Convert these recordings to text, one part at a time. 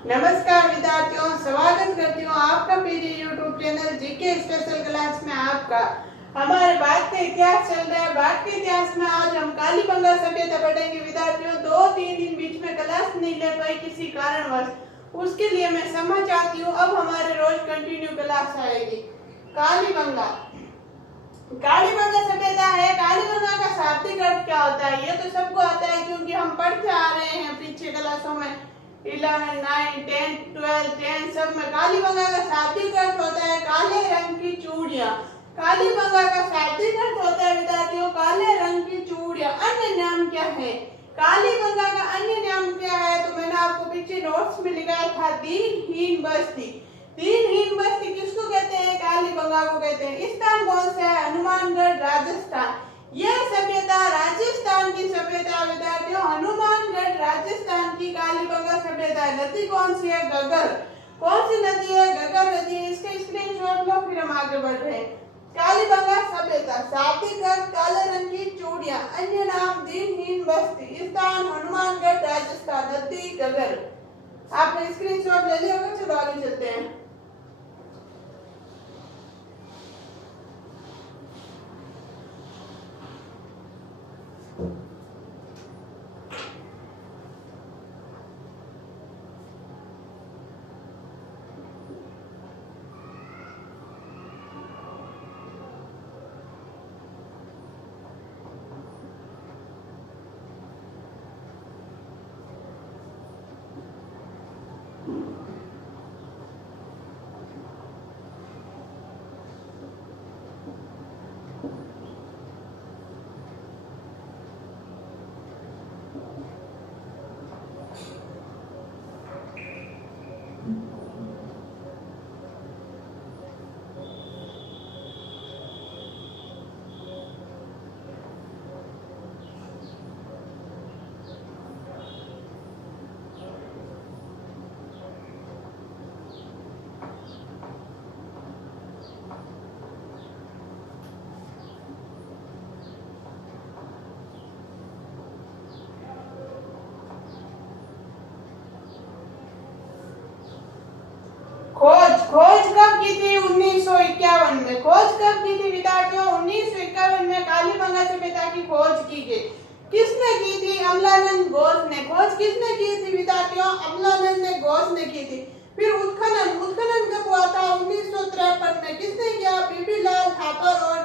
नमस्कार विद्यार्थियों, स्वागत करती हूँ आपका मेरे YouTube channel GK special class में। आपका हमारे भारत का इतिहास चल रहा है। भारत के इतिहास में आज हम कालीबंगा सभ्यता पढ़ेंगे। विद्यार्थियों, 2-3 दिन बीच में क्लास नहीं ले पाई किसी कारणवश, उसके लिए मैं क्षमा चाहती हूँ। अब हमारे रोज कंटिन्यू क्लास आएगी। कालीबंगा कालीबंगा सभ्यता है। कालीबंगा का शाब्दिक अर्थ क्या होता है ये तो सबको आता है, क्योंकि हम पढ़ते आ रहे हैं पीछे क्लासों में 11, 9, 10, 12, 10 सब में। कालीबंगा का शाब्दिक अर्थ होता है काले रंग की चूड़ियां। कालीबंगा का शाब्दिक अर्थ होता है विद्यार्थियों काले रंग की चूड़ियां। अन्य नाम क्या है कालीबंगा का? अन्य नाम क्या है तो मैंने आपको पीछे नोट्स में लिखा था, दीनहीन बस्ती। दीनहीन बस्ती किसको कहते हैं? कालीबंगा को कहते हैं। स्थान कौन सा है? हनुमानगढ़, राजस्थान। यह सभ्यता राजस्थान की सभ्यता विद्यार्थियों, हनुमानगढ़ राजस्थान की कालीबंगा सभ्यता है। नदी कौन सी है? घग्गर। कौन सी नदी है? घग्गर नदी है। इसका स्क्रीनशॉट लो, फिर हम आगे बढ़ रहे हैं। कालीबंगा सभ्यता, शाब्दिक अर्थ काले रंग की चूड़ियां, अन्य नाम दीनहीन बस्ती, स्थान हनुमानगढ़ राजस्थान, नदी घग्गर। आपने स्क्रीनशॉट ले लिया होगा। चलो आगे चलते हैं। खोज कब की थी? 1951 में। खोज कब की थी विद्यार्थियों? 1951 में कालीबंगा सभ्यता की खोज की गई। किसने की थी? अमलानंद घोष ने। खोज किसने की थी विद्यार्थियों? अमलानंद घोष ने की थी। फिर उत्खनन कब हुआ था? 1953 में। किसने किया? बीबी लाल थापर और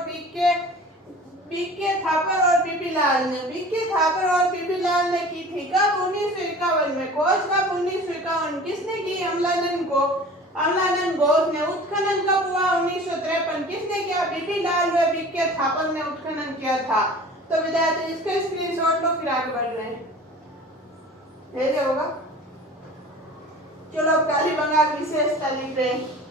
बीके थापर और बीबी लाल ने। बीके थापर और बीबी लाल ने की थी। कब? 1951 में। खोज कब? 1951। किसने की? अमलानंद घोष ने। उत्खनन कब हुआ? 1953। किसने किया? बीबी लाल व बीके थापर ने उत्खनन किया था। तो विद्यार्थी इसका स्क्रीनशॉट लो, फिर आगे बढ़ रहे हैं। ऐसे होगा। चलो अब कालीबंगा की विशेषता लिख रहे हैं।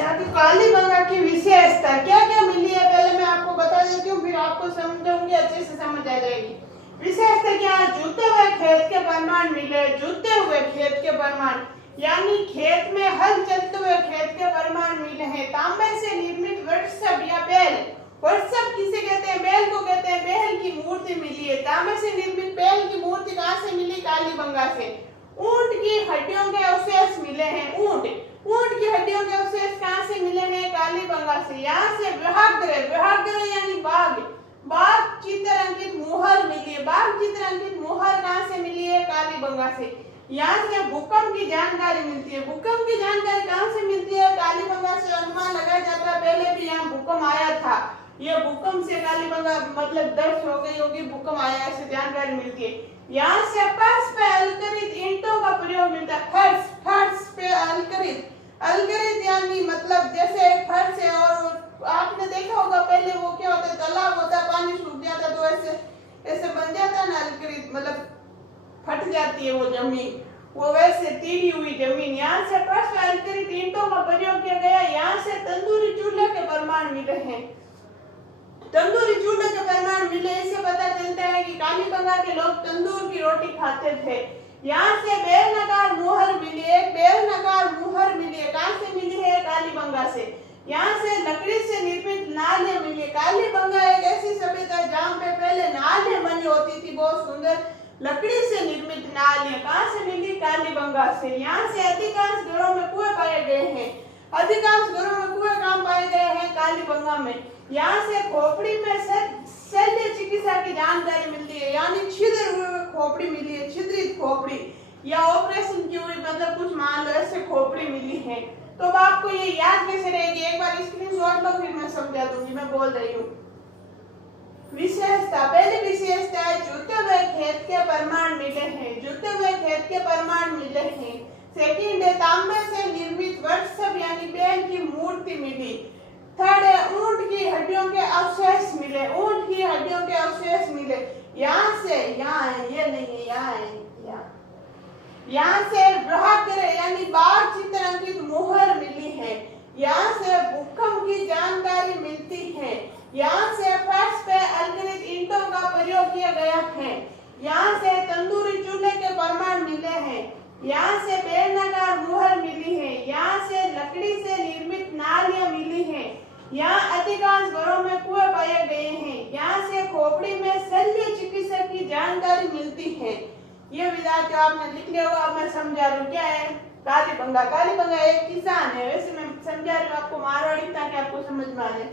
विद्यार्थी कालीबंगा की विशेषता क्या क्या मिली है पहले मैं आपको बता देती हूँ, फिर आपको समझाऊंगी, अच्छे से समझ आ जाएगी। विशेषता क्या है? जुते हुए खेत के प्रमाण मिले। जुते हुए खेत के प्रमाण यानी खेत में हल चलते हुए खेत के प्रमाण मिले हैं। तांबे से निर्मित वृषभ या बैल, वृषभ किसे कहते हैं? बैल को कहते हैं। बैल की मूर्ति मिली है। तांबे से निर्मित बैल की मूर्ति कहाँ से मिली? कालीबंगा से। ऊंट की हड्डियों के अवशेष मिले हैं। ऊंट की हड्डियों के अवशेष कहाँ से मिले हैं? कालीबंगा से। यहाँ से व्याघ्र यानी बाघ, बाघ चित्रांकित मुहर मिली है। बाघ चित्रांकित मुहर कहाँ से मिली है? कालीबंगा से। यहाँ से भूकंप की जानकारी मिलती है। भूकंप की जानकारी कहाँ से मिलती है? कालीबंगा से। अनुमान लगाया जाता है पहले भी यहाँ भूकंप आया था। ये भूकंप से कालीबंगा मतलब दर्ज हो गई होगी, भूकंप आया, ऐसे जानकारी मिलती है। यहाँ से फर्श पे अलकरित ईंटों का प्रयोग मिलता है। फर्श पे अलकरित यानी मतलब जैसे एक फर्श है और आपने देखा होगा पहले वो क्या होता है, तालाब होता है, पानी सूख जाता है तो ऐसे बन जाता है ना अलकरित, मतलब फट जाती है वो जमीन, वो वैसे टीढ़ी हुई जमीन। यहाँ से फर्श पे अलकरित ईंटों का प्रयोग किया गया। यहाँ से तंदूरी चूल्हे के प्रमाण मिले हैं। तंदूरी चूल्हे के प्रमाण मिले, इससे पता चलता है कि कालीबंगा के लोग तंदूर की रोटी खाते थे। यहाँ से बेलनकार मुहर मिली है। बेलनकार मुहर मिली है। कहाँ से मिली है? कालीबंगा से। यहाँ से लकड़ी से निर्मित नाले मिली। कालीबंगा एक ऐसी सभ्यता है जहाँ पे पहले नाले बनी होती थी, बहुत सुंदर लकड़ी से निर्मित नाले। कहाँ से मिली? कालीबंगा से। यहाँ से अधिकांश घरों में कुएं पाए गए हैं। अधिकांश घरों में कुएं कहाँ पाए गए हैं? कालीबंगा में। यहाँ से खोपड़ी में शल्य चिकित्सा की जानकारी मिलती है, यानी छिद्र हुए खोपड़ी मिली है। छिद्रित खोपड़ी या ऑपरेशन की हुई, मतलब कुछ मान लो ऐसे खोपड़ी मिली है। तो अब आपको ये याद कैसे रहेगी? एक बार स्क्रीनशॉट लो, फिर मैं समझा दूंगी। मैं बोल रही हूँ विशेषता। पहली विशेषता है जुते हुए खेत के प्रमाण मिले हैं। जुते हुए खेत के प्रमाण मिले हैं। सेकंड है तांबे से निर्मित वृषभ यानी बैल की मूर्ति मिली। थर्ड है ऊंट की हड्डियों के अवशेष मिले। ऊंट की हड्डियों के अवशेष मिले। यहाँ से यहाँ है, ये नहीं है, यहाँ है, यहाँ से व्याघ्र यानी बाघ चित्रांकित मुहर मिली है। यहाँ से भूकंप की जानकारी मिलती है। यहाँ से फर्श पे अलकरित ईंटों का प्रयोग किया गया है। यहाँ से तंदूरी चूल्हे के प्रमाण मिले हैं। यहाँ से बेलनाकार मुहर मिली है। यहाँ से लकड़ी से निर्मित नालियां मिली हैं। यहाँ अधिकांश घरों में कुएं पाए गए हैं। यहाँ से खोपड़ी में शल्य चिकित्सा की जानकारी मिलती है। ये विद्यार्थी आपने लिख लिया होगा। अब मैं समझा रही हूँ क्या है कालीबंगा। कालीबंगा एक किसान है, वैसे मैं समझा रही हूँ आपको मारवाड़ी ताकि आपको समझ में आ जाए।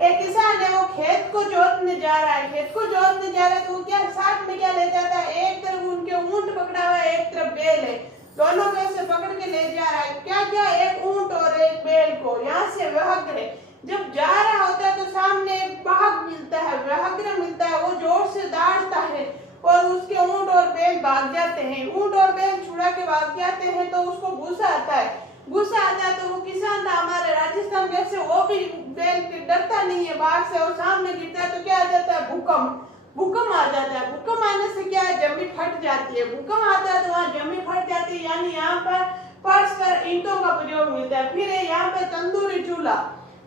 एक किसान है, वो खेत को जोतने जा रहा है। खेत को जोतने जा रहा है तो वो क्या साथ में क्या ले जाता है? एक तरफ उनके ऊंट पकड़ा हुआ है, एक तरफ बैल है, दोनों को ऐसे पकड़ के ले जा रहा है। क्या क्या? एक ऊंट और एक बैल को। यहाँ से व्याघ्र है, जब जा रहा होता है तो सामने एक बाघ मिलता है, व्याघ्र मिलता है, वो जोर से दौड़ता है और उसके ऊंट और बैल भाग जाते हैं। ऊंट और बैल छुड़ा के भाग जाते हैं तो उसको गुस्सा आता है। गुस्सा आता है तो वो किसान था हमारे राजस्थान में, से वो भी बैल डरता नहीं है बाघ से, और सामने गिरता है तो क्या आ जाता है? भूकंप। भूकंप आ जाता है। भूकंप आने से क्या है? जमीन फट जाती है। भूकंप आता है तो वहाँ जमीन फट जाती है, यानी यहाँ पर फर्श पर ईंटों का प्रयोग मिलता है। फिर यहाँ पे तंदूरी चूल्हा,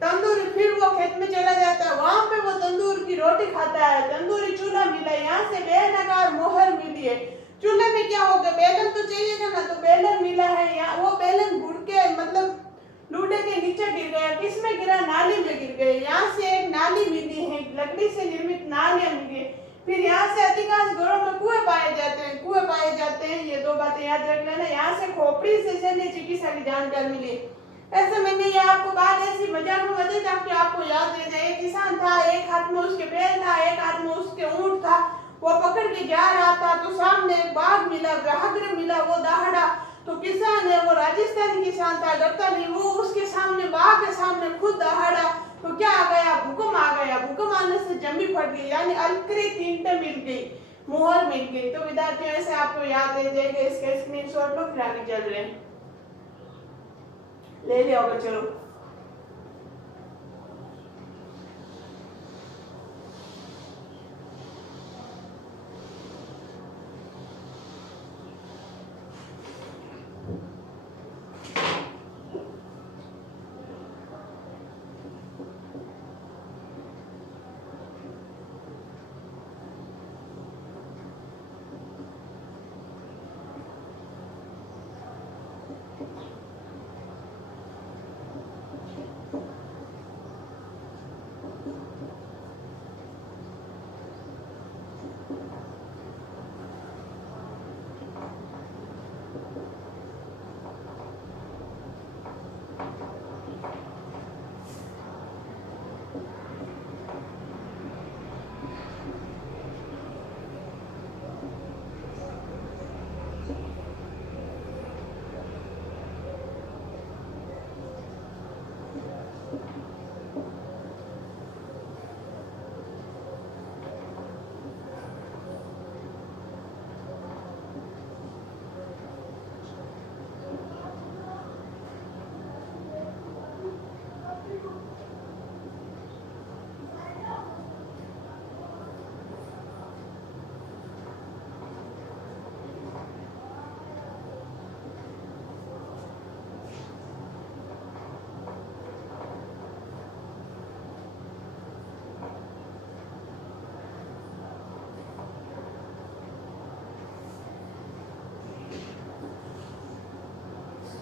तंदूरी, फिर वो खेत में चला जाता है, वहां पे वो तंदूर की रोटी खाता है। तंदूरी चूल्हा मिला। यहाँ से बेलनाकार मोहर मिली है। चूल्हे में क्या होगा? बेलन तो चाहिएगा ना, तो बेलन मिला है। यहाँ वो बेलन घुड़ के मतलब लूडे के नीचे गिर गया। किस में गिरा? नाली में गिर गए। यहाँ से एक नाली मिली है, लकड़ी से निर्मित नालियां मिली है। फिर यहाँ से अधिकांश घरों में कुएं पाए जाते हैं। कुएं पाए जाते हैं, ये दो बातें याद रख लेना। यहाँ से खोपड़ी से शल्य चिकित्सा की जानकारी मिली। ऐसे मैंने ये आपको बात ऐसी मजाक में बताई ताकि आपको याद रह जाए। एक किसान था, एक हाथ में उसके बैल था, एक हाथ में उसके ऊंट था। वो पकड़ के जा रहा था तो सामने एक बाघ मिला, व्याघ्र मिला, वो दहाड़ा। तो किसान है, वो राजस्थानी किसान था, डरता नहीं, वो उसके सामने बाघ के सामने खुद दहाड़ा तो क्या आ गया? भूकंप आ गया। भूकंप आने से जमीन फट गई, यानी अलकरित ईंटें मिल गई, मुहर मिल गई। तो विद्यार्थियों ऐसे आपको याद रह जाएगा। इसका स्क्रीनशॉट लो, फिर आगे चल रहे हैं। ले लिया होगा, चलो।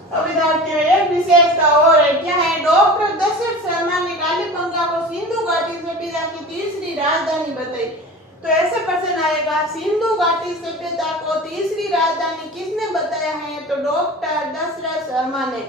तो विद्यार्थियों एक विशेषता और है, क्या है? डॉक्टर दशरथ शर्मा ने कालीबंगा को सिंधु घाटी सभ्यता की तीसरी राजधानी बताई। तो ऐसे प्रश्न आएगा, सिंधु घाटी सभ्यता को तीसरी राजधानी किसने बताया है? तो डॉक्टर दशरथ शर्मा ने।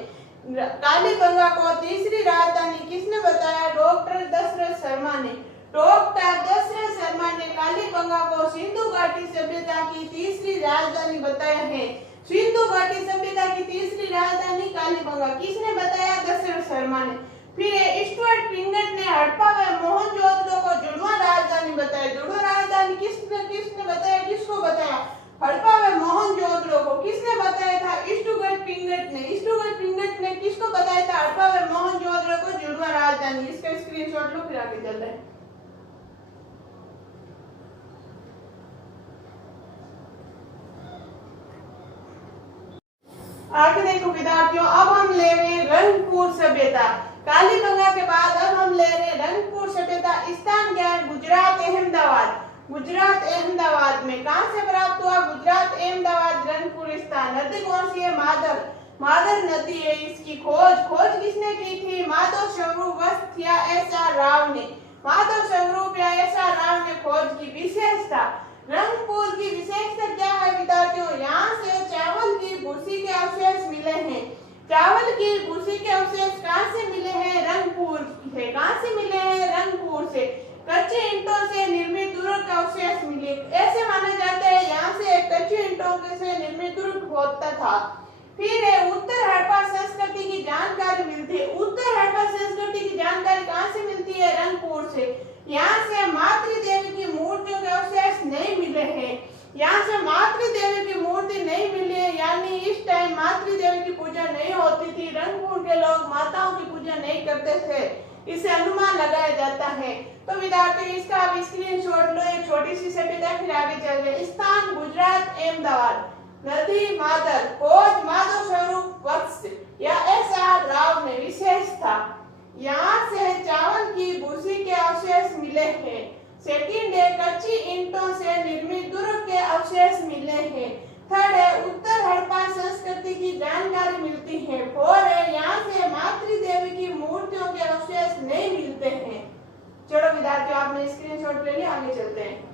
कालीबंगा को तीसरी राजधानी किसने बताया? डॉक्टर दशरथ शर्मा ने। डॉक्टर दशरथ शर्मा ने कालीबंगा को सिंधु घाटी सभ्यता की तीसरी राजधानी बताया है। सिंधु घाटी सभ्यता की तीसरी राजधानी कालीबंगा किसने बताया? दशरथ शर्मा ने। फिर स्टुअर्ट पिंगट ने हड़प्पा व मोहनजोदड़ो को जुड़वा राजधानी बताया। जुड़वा राजधानी किसने बताया? किसको बताया? हड़प्पा व मोहनजोदड़ो को किसने बताया था? स्टुअर्ट पिंगट ने। स्टुअर्ट पिंगट ने किसको बताया था? हड़प्पा व मोहनजोदड़ो को जुड़वा राजधानी। इसका स्क्रीनशॉट लो, फिर आगे चल रहे हैं। आगे देखो विद्यार्थियों, अब हम ले रहे हैं रंगपुर सभ्यता। कालीबंगा के बाद अब हम ले रहे हैं रंगपुर सभ्यता। स्थान क्या है? गुजरात अहमदाबाद। गुजरात अहमदाबाद में कहां से प्राप्त हुआ? गुजरात अहमदाबाद रंगपुर स्थान। नदी कौन सी है? मादर। मादर नदी है। इसकी खोज किसने की थी? माधव स्वरूप वस्त या एस.आर. राव ने। माधव स्वरूप या एस.आर. राव ने खोज की। विशेषता, रंगपुर की विशेषता क्या है विद्यार्थियों? यहाँ से चावल की भूसी के अवशेष मिले हैं। चावल की भूसी के अवशेष कहाँ से मिले हैं? रंगपुर से। कहाँ से मिले हैं? रंगपुर से। कच्चे ईंटों से निर्मित दुर्ग के अवशेष मिले। ऐसे माना जाता है यहाँ से कच्चे ईंटों से निर्मित दुर्ग होता था। फिर उत्तर हड़प्पा संस्कृति की जानकारी मिलती है। उत्तर हड़प्पा संस्कृति की जानकारी कहाँ से मिलती है? रंगपुर से। यहाँ से मातृदेवी की मूर्तियों के अवशेष नहीं मिले हैं। यहाँ से मातृदेवी की मूर्ति नहीं मिली है, यानी इस टाइम मातृदेवी की पूजा नहीं होती थी। रंगपुर के लोग माताओं की पूजा नहीं करते थे, इसे अनुमान लगाया जाता है। तो विद्यार्थी इसका आप स्क्रीनशॉट लो। एक छोटी सी सभ्यता, फिर आगे चल रहे। स्थान गुजरात अहमदाबाद। नदी मादर। खोज माधव स्वरूप वत्स या एस.आर. राव ने। विशेषता, यहाँ से चावल की भूसी के अवशेष मिले हैं। सेकंड है कच्ची ईंटों से निर्मित दुर्ग के अवशेष मिले हैं। थर्ड है उत्तर हड़प्पा संस्कृति की जानकारी मिलती है। फोर है यहाँ से मातृदेवी की मूर्तियों के अवशेष नहीं मिलते हैं। चलो विद्यार्थियों, आपने स्क्रीनशॉट ले लिया, आगे चलते हैं।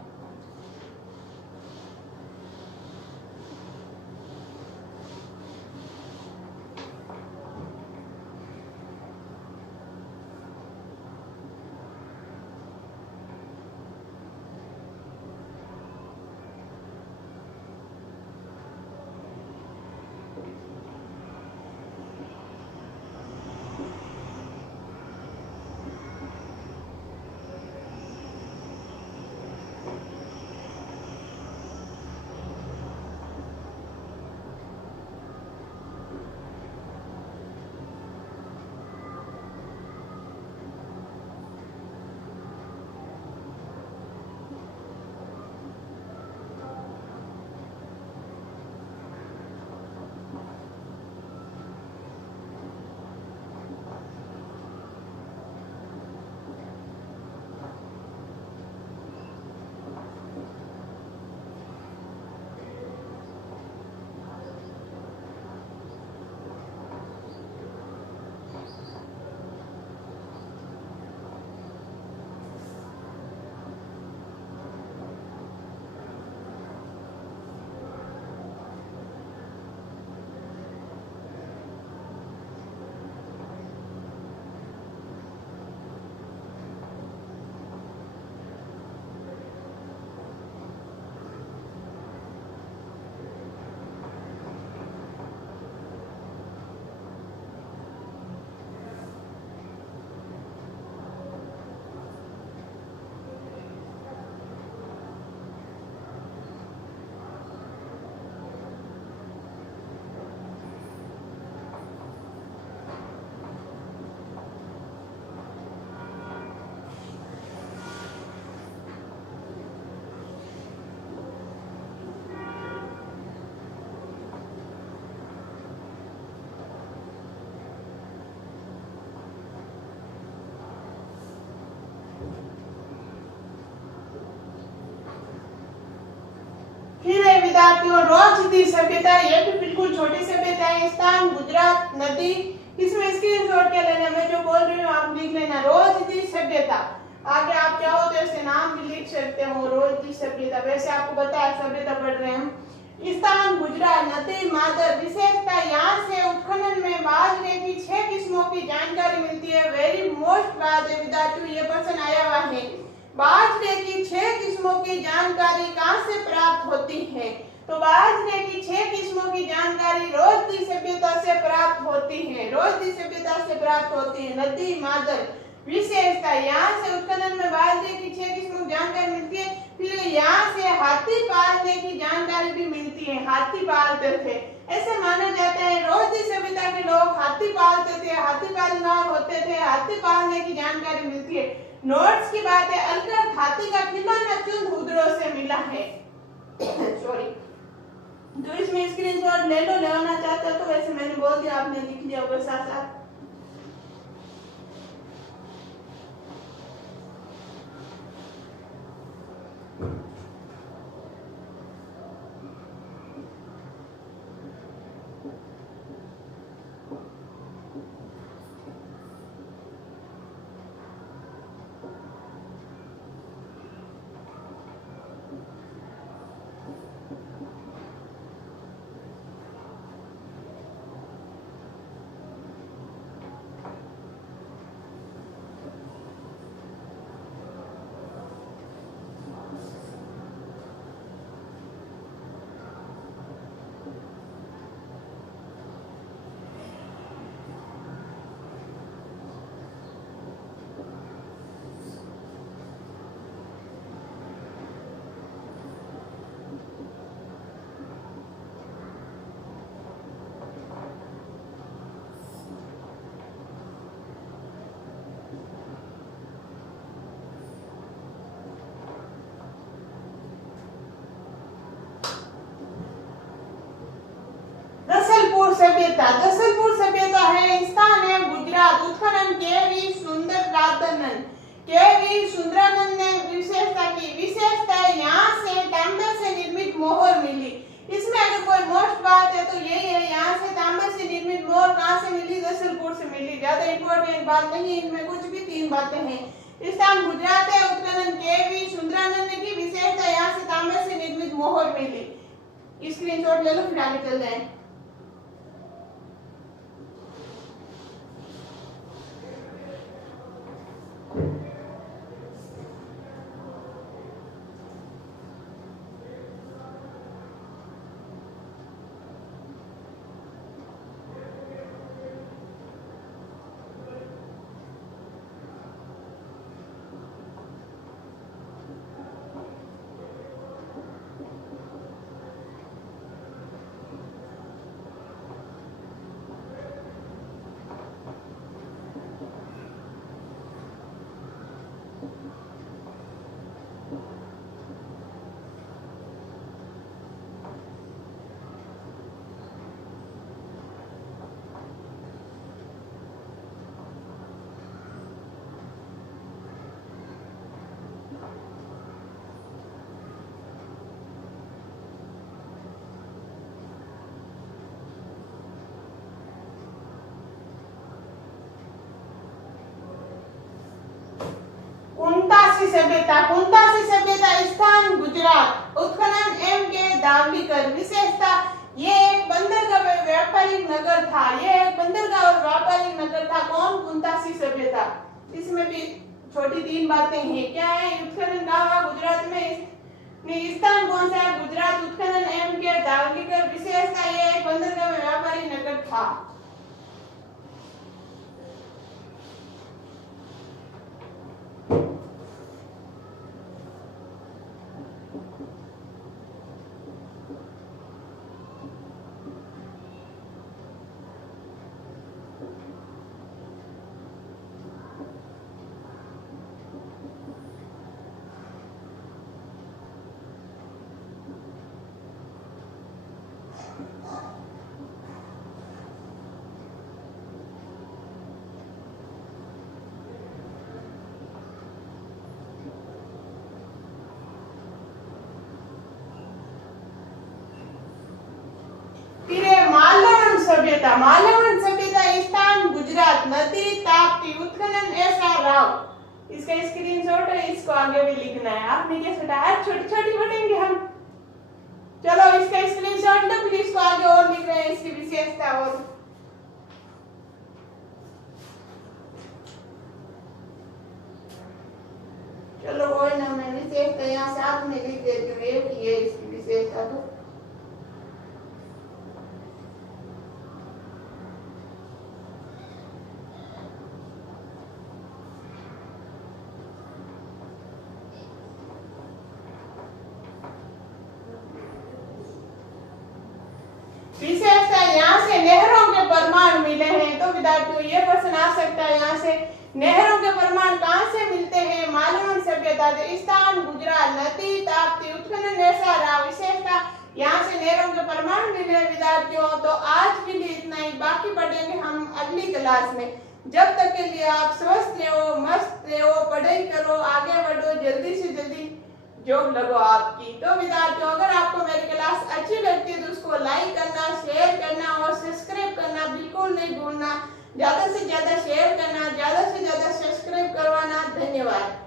गुजरातियों, रोजदी सभ्यता, ये भी बिल्कुल छोटी सभ्यता है। स्थान गुजरात, नदी, इसमें स्क्रीनशॉट क्या लेना, मैं जो बोल रही हूँ आप लिख लेना। रोजदी सभ्यता, आगे आप चाहो तो ऐसे नाम भी लिख सकते हो, रोजदी सभ्यता, वैसे आपको बताया सभ्यता पढ़ रहे हैं हम। स्थान गुजरात, नदी मादर, विशेषता, यहाँ से उत्खनन में बाजरे की 6 किस्मों की जानकारी मिलती है। वेरी मोस्ट बात है विद्यार्थियों, ये प्रश्न आया हुआ है। बाजरे की 6 किस्मों की जानकारी कहाँ से प्राप्त होती है? तो बाजरे की 6 किस्मों की जानकारी रोजदी सभ्यता से प्राप्त होती है, रोजदी सभ्यता से प्राप्त होती है। नदी मादर, विशेषता, यहाँ से उत्खनन में बाजरे की 6 किस्मों की जानकारी मिलती है। फिर यहाँ से हाथी पालने की जानकारी भी मिलती है, हाथी पालते थे, ऐसे माना जाता है। रोजदी सभ्यता के लोग हाथी पालते थे, हाथी पालनहार होते थे, हाथी पालने की जानकारी मिलती है। नोट्स की बात है, अलकत हाथी का खिलौना चुन हुदरों से मिला है। सॉरी, तो इसमें स्क्रीनशॉट ले लो, लेना चाहते हो तो, वैसे मैंने बोल दिया, आपने लिख लिया होगा साथ साथ। सभ्यता, दसलपुर सभ्यता है, स्थान है गुजरात, उत्खनन के.वी. सुंदरानंद, के.वी. सुंदरानंद ने विशेषता की, विशेषता है यहाँ से तांबे से निर्मित मोहर मिली। इसमें अगर कोई मोस्ट बात है तो यही है, यहाँ से तांबे से निर्मित मोहर कहाँ से मिली? दसलपुर से मिली। ज्यादा इंपॉर्टेंट बात नहीं, इनमें कुछ भी 3 बातें हैं। स्थान गुजरात है, उत्खनन के.वी. सुंदरानंद ने की, विशेषता यहाँ से तांबे से निर्मित मोहर मिली। स्क्रीनशॉट ले लो, फिर आगे चल जाए। सभ्यता, कुंतासी सभ्यता, स्थान गुजरात, उत्खनन M.K. दावलीकर, विशेषता ये एक बंदरगाह और व्यापारिक नगर था, ये एक बंदरगाह और व्यापारिक नगर था। कौन? कुंतासी सभ्यता। इसमें भी छोटी 3 बातें हैं। क्या है? उत्खनन कहाँ गुजरात में, स्थान कौन सा है? गुजरात, उत्खनन M.K. दावलीकर, विशेषता ये एक बंदरगाह और व्यापारिक नगर था। सभ्यता, मालवण सभ्यता स्थान गुजरात, नदी ताप्ती, उत्खनन ऐसा राव। इसका स्क्रीनशॉट है, इसको आगे भी लिखना है। आपने क्या सोचा आज छोटी छोटी पढ़ेंगे हम। चलो इसका स्क्रीनशॉट लो, फिर इसको आगे और लिख रहे हैं इसकी विशेषता। और चलो वो ना, मैं विशेषता यहाँ साथ में लिख देती हूँ, एक ही है इसकी विशेषता। तो विशेषता यहाँ से नहरों के प्रमाण मिले हैं। तो विद्यार्थियों ये क्वेश्चन आ सकता है यहाँ से, नहरों के प्रमाण कहाँ से मिलते हैं? मालवण सभ्यता, स्थान गुजरात, नदी ताप्ती, उत्खनन ऐसा रहा। विशेषता यहाँ से नहरों के प्रमाण मिले हैं विद्यार्थियों। तो आज के लिए इतना ही, बाकी पढ़ेंगे हम अगली क्लास में। जब तक के लिए आप स्वस्थ रहो, मस्त रहो, पढ़ाई करो, आगे बढ़ो, जल्दी से जल्दी जॉब लगो आपकी। तो विद्यार्थियों अगर आपको मेरी क्लास अच्छी लगती है तो उसको लाइक करना, शेयर करना और सब्सक्राइब करना बिल्कुल नहीं भूलना। ज्यादा से ज्यादा शेयर करना, ज्यादा से ज्यादा सब्सक्राइब करवाना। धन्यवाद।